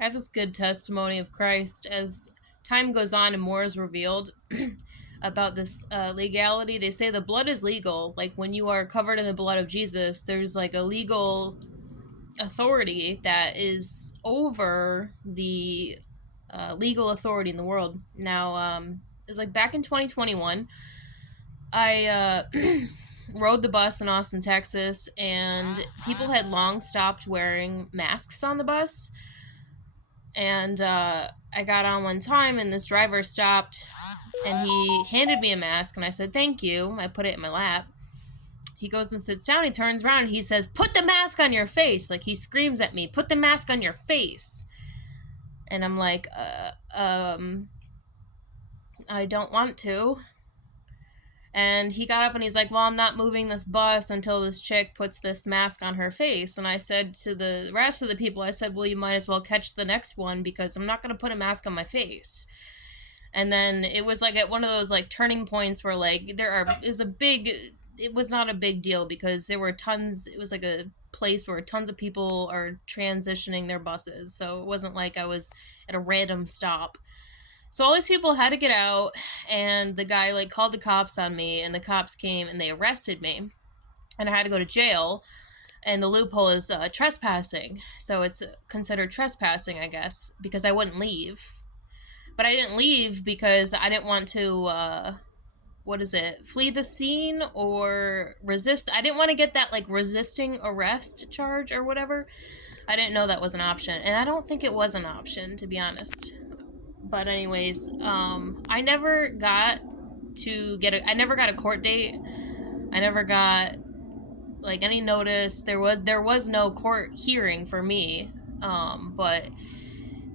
I have this good testimony of Christ as time goes on and more is revealed about this legality. They say the blood is legal. Like when you are covered in the blood of Jesus, there's like a legal authority that is over the legal authority in the world. Now, it was like back in 2021, I rode the bus in Austin, Texas, and people had long stopped wearing masks on the bus. And I got on one time, and this driver stopped, and he handed me a mask, and I said, "Thank you." I put it in my lap. He goes and sits down, he turns around, and he says, "Put the mask on your face." Like, he screams at me, "Put the mask on your face." And I'm like, I don't want to. And he got up and he's like, "Well, I'm not moving this bus until this chick puts this mask on her face." And I said to the rest of the people, I said, "Well, you might as well catch the next one because I'm not going to put a mask on my face." And then it was like at one of those like turning points where like it was not a big deal because there were tons, it was like a place where tons of people are transitioning their buses. So it wasn't like I was at a random stop. So all these people had to get out, and the guy like called the cops on me, and the cops came and they arrested me, and I had to go to jail. And the loophole is trespassing, so it's considered trespassing, I guess, because I wouldn't leave. But I didn't leave because I didn't want to. Flee the scene or resist. I didn't want to get that like resisting arrest charge or whatever. I didn't know that was an option, and I don't think it was an option, to be honest. But anyways, I never got I never got a court date. I never got like any notice. There was no court hearing for me. But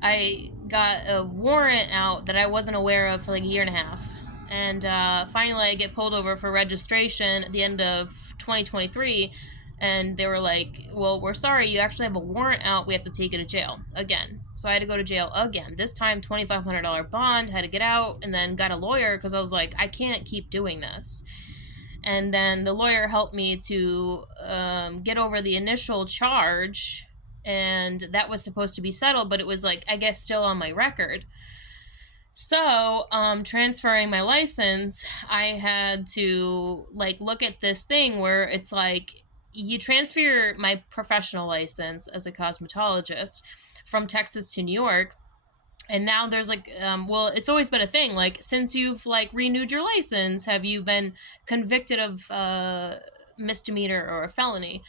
I got a warrant out that I wasn't aware of for like a year and a half. And finally I get pulled over for registration at the end of 2023, and they were like, "Well, we're sorry, you actually have a warrant out. We have to take you to jail again." So I had to go to jail again. This time, $2,500 bond, had to get out, and then got a lawyer because I was like, I can't keep doing this. And then the lawyer helped me to get over the initial charge, and that was supposed to be settled, but it was like, I guess, still on my record. So, transferring my license, I had to like look at this thing where it's like you transfer my professional license as a cosmetologist from Texas to New York, and now there's like well, it's always been a thing, like since you've like renewed your license, have you been convicted of misdemeanor or a felony?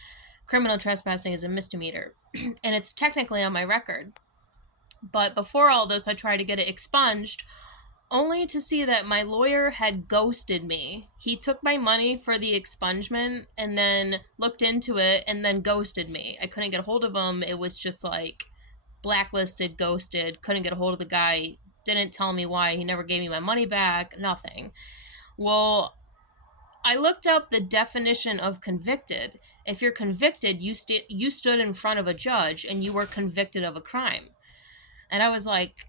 Criminal trespassing is a misdemeanor, and it's technically on my record. But before all this, I tried to get it expunged, only to see that my lawyer had ghosted me. He took my money for the expungement and then looked into it and then ghosted me. I couldn't get a hold of him. It was just like blacklisted, ghosted, couldn't get a hold of the guy, didn't tell me why, he never gave me my money back, nothing. Well, I looked up the definition of convicted. If you're convicted, you stood in front of a judge and you were convicted of a crime. And I was like,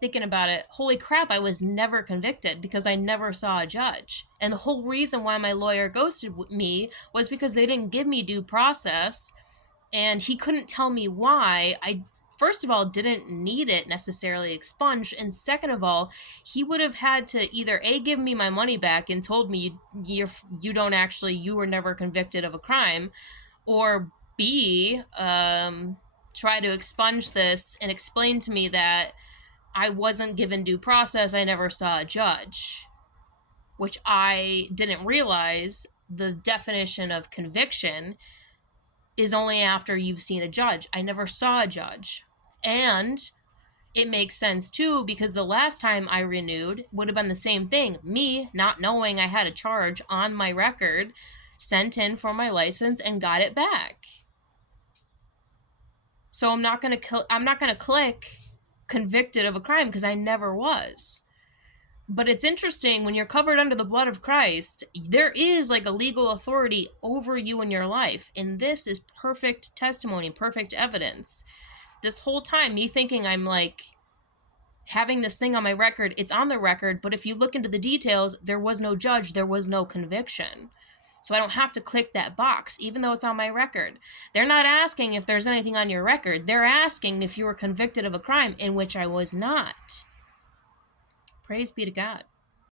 thinking about it, holy crap, I was never convicted because I never saw a judge. And the whole reason why my lawyer ghosted me was because they didn't give me due process, and he couldn't tell me why. I, first of all, didn't need it necessarily expunged, and second of all, he would have had to either A, give me my money back and told me you were never convicted of a crime, or B, try to expunge this and explain to me that I wasn't given due process, I never saw a judge, which I didn't realize the definition of conviction is only after you've seen a judge. I never saw a judge. And it makes sense too, because the last time I renewed would have been the same thing. Me not knowing I had a charge on my record, sent in for my license and got it back. So I'm not going to click convicted of a crime because I never was. But it's interesting, when you're covered under the blood of Christ, there is like a legal authority over you in your life. And this is perfect testimony, perfect evidence. This whole time, me thinking I'm like having this thing on my record, it's on the record, but if you look into the details, there was no judge, there was no conviction. So I don't have to click that box, even though it's on my record. They're not asking if there's anything on your record. They're asking if you were convicted of a crime in which I was not. Praise be to God.